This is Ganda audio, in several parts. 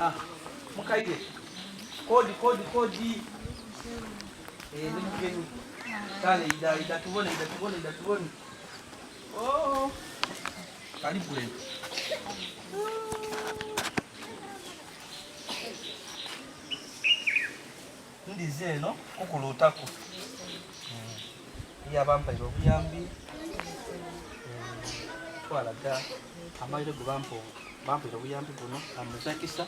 Ah, mukaide. Kodi. Ni mgeni. Kale ida tuone. Oh. Karibu leo. Ndize no kukulutako. Yabampa obuyambi. Twalaga amaire gubampo obuyambi buno amuzakisa.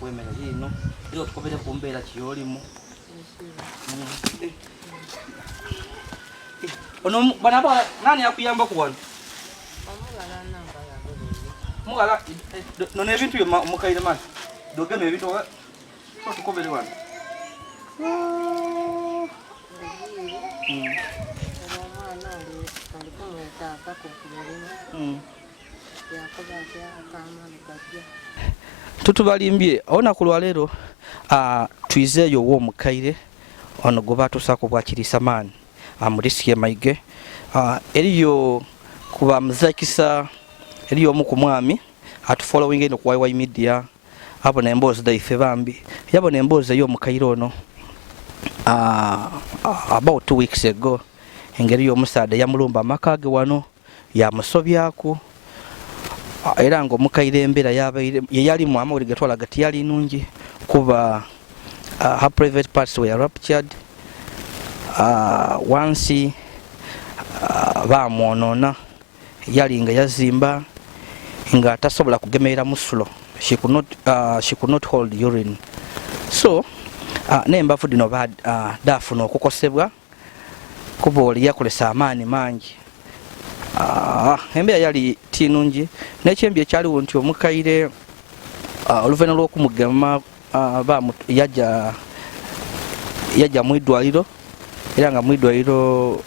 Bwemere lino ilo tukobere kumbeera kiyolimu. Ono bana nani yakuyamba ku wano? Mugala none ebintu byo mukaire mani. Dogeme ebintu tukobere wano. Tutubalimbye ona ku lwalero twizeeyo ow'omukaire ono gwe baatusaako bwakirisa maani amulisiye maige eriyo kuba muzakisa eriyo omu ku mwami atufollowing eno ku YY media abona emboozi daife bambi yabona emboozi ey'omukaire ono about 2 weeks ago engeri y'omusaadde yamulumba amaka ge wano yamusobyako era ng'omukaire embeera yeyalimu amawulire getwalaga tiyali nungi kuba her private parts were ruptured wansi bamwonoona yali nga yazimba nga tasobola kugemerera musulo she could not hold urine so n'embavu dino daafuna okukosebwa kuba oli yakolesa amaani mangi embeera yali tinungi n'ekyembi ekyaliwo nti omukaire oluvannyuma lw'okumugema yajja mu idwaliro era nga mu idwaliro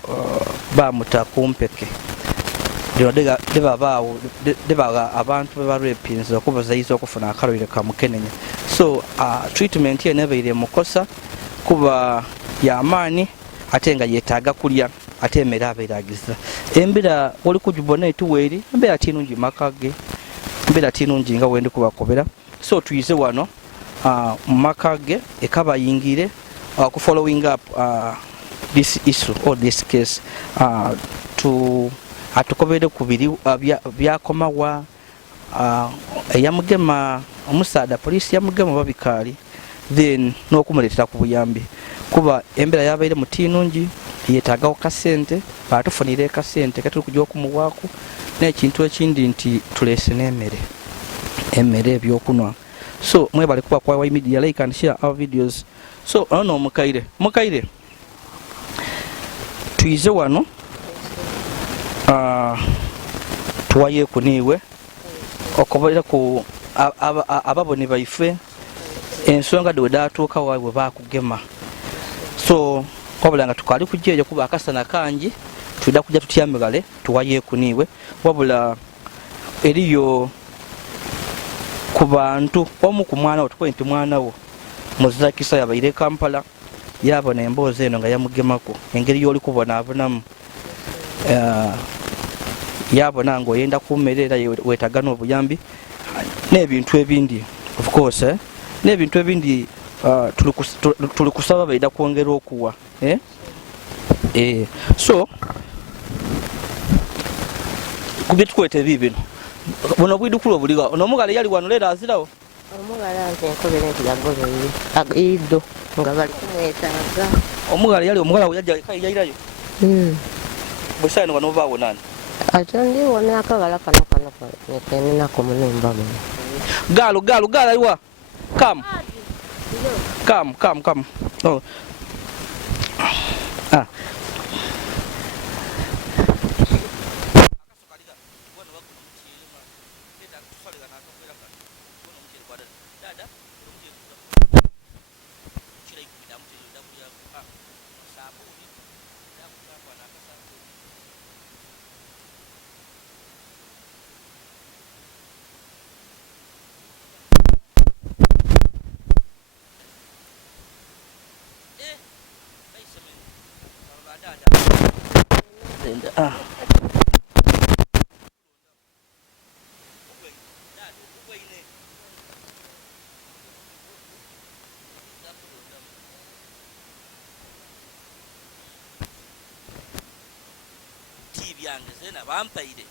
bamuta kumpeke lino debaba abantu bebarepinza okuba zayiza okufuna akalwaire ka mukenenya so treatment ye nebaire mukosa kuba yamaani ate nga yetaaga kulya ate emmere abeeragiza embeera oli kugibona etuweeri embeera tinungi makage embeera tinungi nga wendi kubakobera so tuyize wano mu makage ekabayingire following up this issue or this case atukobere ku biri byakomawa eyamugema omusaada poliisi yamugema babikaali then n'okumuleetera ku buyambi kuba embeera yabaire mutinungi yetaagawo kasente batufunire kasente katuli kujja okumuwaako n'ekintu ekindi nti tuleese n'emmere ebyokunwa so mwebale kuba kwa YY media like and share our videos so ono mukaire tuyize wano tuwayeeku niiwe okobera ku ababoni baife ensonga de wedatuuka waabwe bakugema so wabula nga tukali kujeeyo kuba akasana kangi tuida kujja tutyamigale tuwayeeku niiwe wabula eriyo ku bantu omu ku mwana wo tukoye nti mwana wo muzakisa yabaire Kampala yabona emboozi eno nga yamugemako engeri y'oli kubonaabonamu yabona ng'oyenda ku mmere era weetaaga n'obuyambi n'ebintu ebindi of course n'ebintu ebindi tuli kusaba baida kwongera okuwa so kubye tukwete bibino buno bwidukulu obuliwa ono omugale yali wano leero azirawo omugale ante nkobere nti yagoberere iddo nga bali kumwetaaga omugale yali omugala yajjairayo bwesaino wano obaawo nani ate ndiwona akagala kano nekenenako munumba muno galo aliwa come oh yange zena bampaire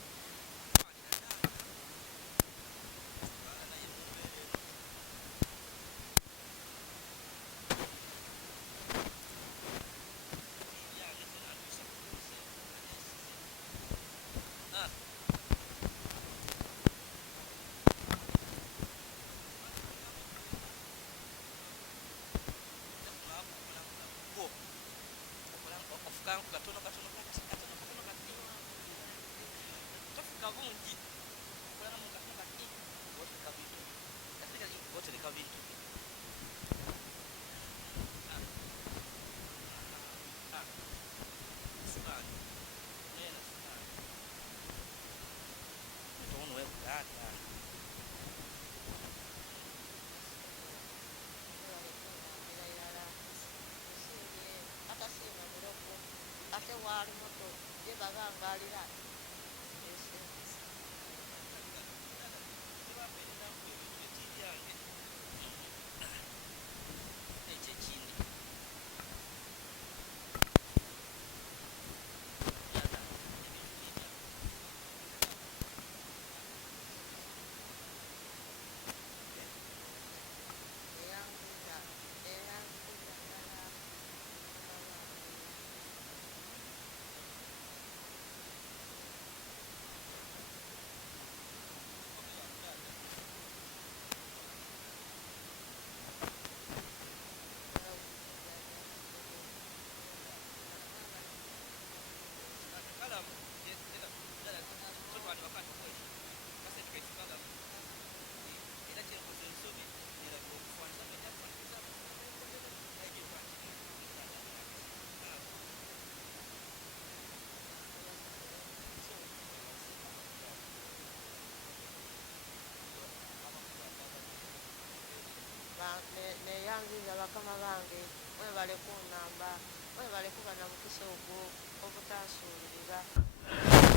neyanziza bakama bange mwebale kunamba mwebale kuba na mukisa ogwo obutasuulirira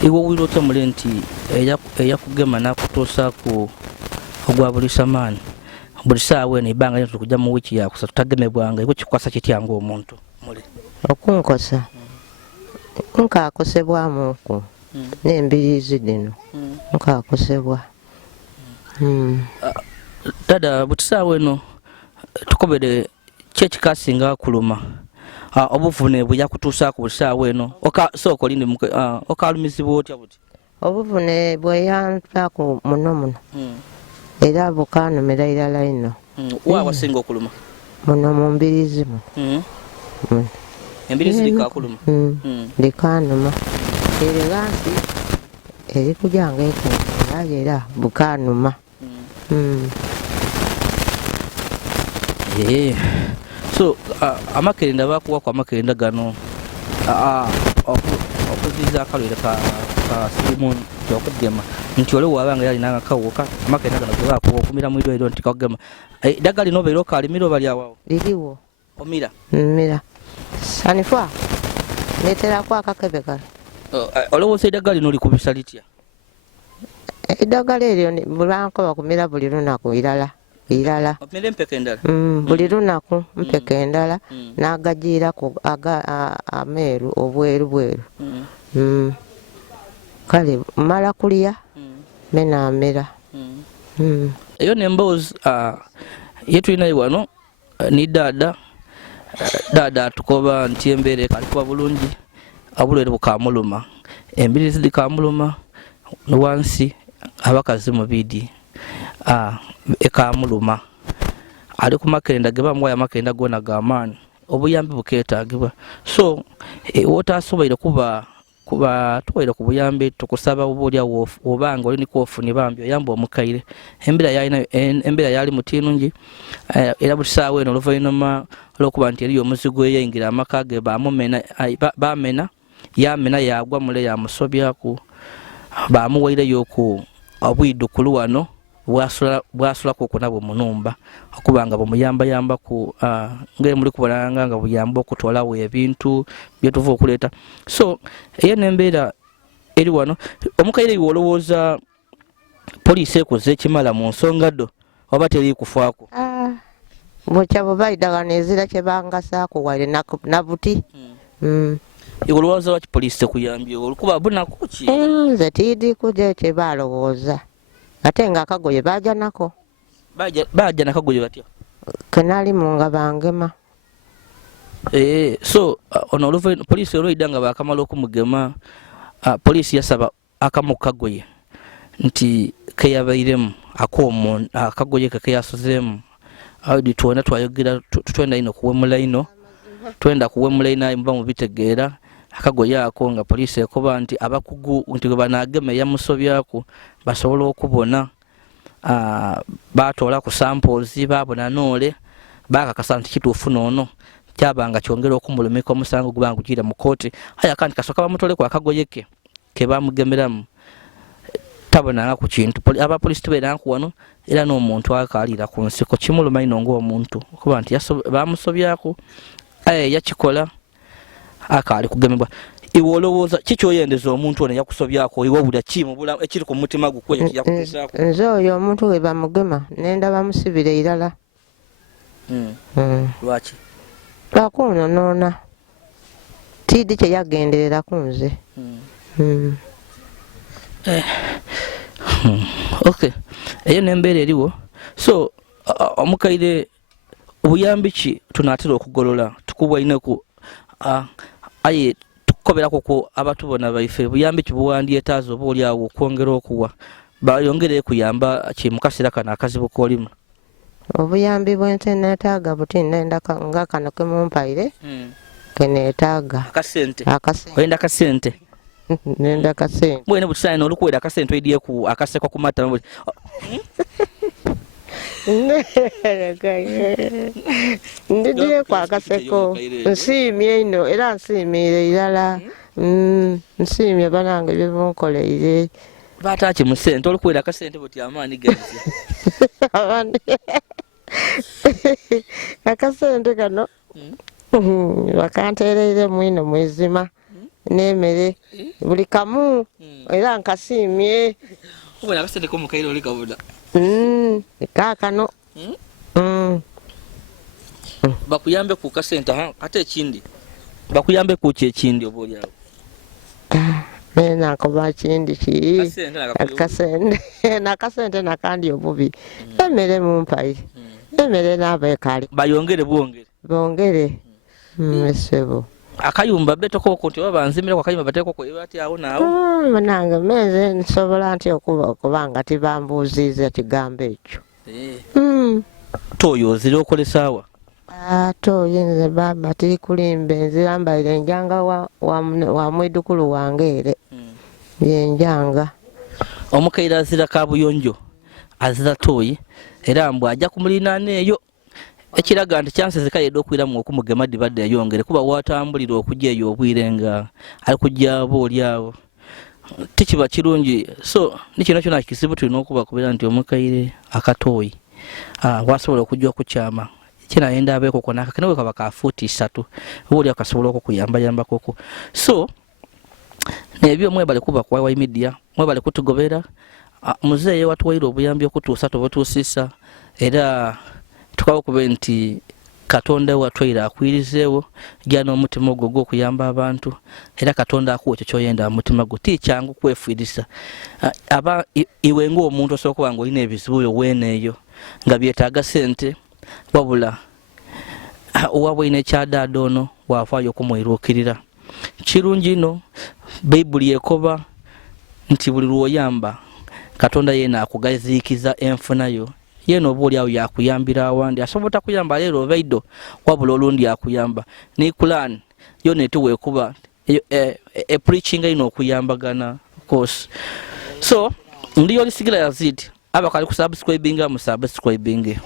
iwe owulira otya mule nti eyakugema nakutuusaku ogwa buli samaani buli saawa eno ebbanga lino tukujja mu wiiki yakusa tutagemebwanga iwe kikukwasa kitya ng'omuntu mule okunkosa nkakosebwamuku n'embiriizi dino nkakosebwa dada buti saawa eno tukobere kyekikasinga kuluma obuvune bweyakutuusaku buli saawa eno sooka olindi okalumizibwa otya buti obuvune bweyantaku muno era bukanumira irala ino wawasinga okuluma muno mu mbiriizi embiriizi likakuluma likanuma erega nti erikujanga ekunga era bukanuma so amakerenda bakuwaku amakerenda gano okuziza akalwere ka sirimu okugema nti ole wabanga yalinanga kawuka amakerenda gano gebakuwa okumira mu idwaliro nti kagema eddagala lino obeera okalimira oba lyawawo liriwo omira mira sanifwa leeteraku akakebe kale olowooza eddagala lino likubisa litya eddagala eryo bulankoba kumira buli lunaku irala omire empeka endala buli lunaku mpeka endala n'agagiiraku ameeru obweru kale mala kulya menamera eyo nemboozi yetulinayo wano ni dada atukoba nti embeera ekalikuba bulungi obulwere bukamuluma embiriizi zikamuluma wansi abakazi mubidi ekamuluma ali ku makerenda gebamuwayo amakerenda gona gamaani obuyambi buketagibwa so wotasoboire kuba tuwaire ku buyambi tukusaba obaolyawo obanga oliniko ofune bambi oyamba omukaire embeera yali mutinungi era buli saawa eno oluvannyuma olwokuba nti eriyo omuzigo eyayingira amaka ge bamena yamena yagwa mule yamusobyaku bamuwaireyoku obwidukulu wano bwasulaku okunaba omunumba okubanga bwemuyambayambaku ngeri muli kubonanga nga buyamba okutwalawo ebintu byetuva okuleeta so eyo nembeera eri wano omukaire iwe olowooza poliisi ekoze ekimala mu nsonga ddo oba teri kufaako bukya bwe baidagano ezira kye bangasaako waire nabuti iwe olowooza lwaki poliisi tekuyambye olikuba bunaku ki? Nze tiidi kujja kye balowooza ate nga akagoye bajja nako. Bajja nakagoye batya? Kenalimu nga bangema. So ono poliisi olwoyidda nga bakamala okumugema, poliisi yasaba akamu kagoye nti keyabairemu akagoye keyasozeemu. Audi tuona twayogera tutwenda ino kuwemula ino twenda kuwemula ino mba mubitegeera akagoye ako nga poliisi ekoba nti abakugu nti banagema yamusobyako basobola okubona. Batoola ku samples babona noole bakakasa nti kituufu noono kyabanga kyongera okumulumika omusango gubanga gujira mu kooti. Aya kandi kasoka bamutole ku akagoye ke bamugemeramu tabonanga ku kintu. Abapoliisi tubeera wano era n'omuntu akalira ku nsiko kimuluma ino ng'omuntu okuba nti bamusobyako yakikola akaali kugemebwa. Iwe olowooza kikyoyendeza omuntu ono yakusobyako iwe obula kimubula ekiri ku mutima gukwe yakutesaako? Nze oyo omuntu we bamugema nenda bamusibire irala. Lwaki? Lwakunoonoona tiidi kye yagenderera ku nze. Okay, eyo n'embeera eriwo. So omukaire obuyambi ki tunaatera okugolola tukubwainaku aye tukoberako ku abatubona baife buyambi ki buwandyetaaza oba oli awo okwongera okuwa bayongere kuyamba ki mu kaseera kano akazibu koolimu? Obuyambi bwense neetaaga buti nenda nga kano kemumpaire keneetaaga akasente. Akasente. Oyenda kasente? Nenda kasente. Bwene butusaina olukwera akasente oidye ku akaseko ku mata. Ndidiye kwa akaseko nsiimye ino era nsiimire irala. Nsiimye banange byebunkoleire. Bataki mu sente olukwera akasente buti amaani gazi. Akasente kano bakantereire mwino mwezima n'emmere buli kamu era nkasiimye. Ubona akasente k'omukaire oli kabuda. Kaakano. Bakuyambe ku kasente ate ekindi bakuyambe ku ki ekindi oba oli awo? Nakoba kindi ki akasente nakasente nakandi obubi emmere mumpaire emmere n'abeekali bayongere bongere esebo akayumba betoko nti oba banzimire ku akayumba bateeko ko bati awo naawo. Nange meze nsobola nti okubanga tibambuuziza kigambo ekyo. Toyo ozira okolesaawa? Toyo nze baba tikulimba nzirambaire enjanga wa mwidukulu wange ere yenjanga. Omukaire azira kabuyonjo azira toyi era mbw ajja kumulinaana eyo ekiraga nti kyansezeka yedde okwiramu okumugema dibadde yayongere kuba watambulira okujja eyo obwire nga ali kujja abo oli awo tikiba kirungi. So nikino kyona kizibu tulina okuba kubeera nti omukaire akatooyi wasobola okujja okukyama kina yenda abeeko kona akakene kaba ka fuuti 3 oli akasobola okukuyamba koko. So nebyo mwebale kuba kwa media mwebale kutugobera muzeeye watuwaire obuyambi okutuusa tobutuusisa era tukawo kube nti Katonda watwaire akwirizeewo jana omutima ogwo gw'okuyamba abantu era Katonda akuwa ekyo kyoyenda mutima gwo ti kyangu kwefiirisa. Iwe ng'omuntu osobola okuba ng'olina ebizibu byo weeneeyo nga byetaaga sente wabula owaba olina ekyadaada ono waafaayo okumweruukirira. Kirungi ino Bayibuli ekoba nti buli lw'oyamba Katonda yeena akugaziikiza enfunayo. Yeno oba awo yakuyambira awandi asobola kuyamba leero obaido wabula olundi akuyamba ne Quran yo netuwe kuba preaching ino okuyambagana of course. So ndi Yolisigira Yazid abakali ku subscribing mu subscribing.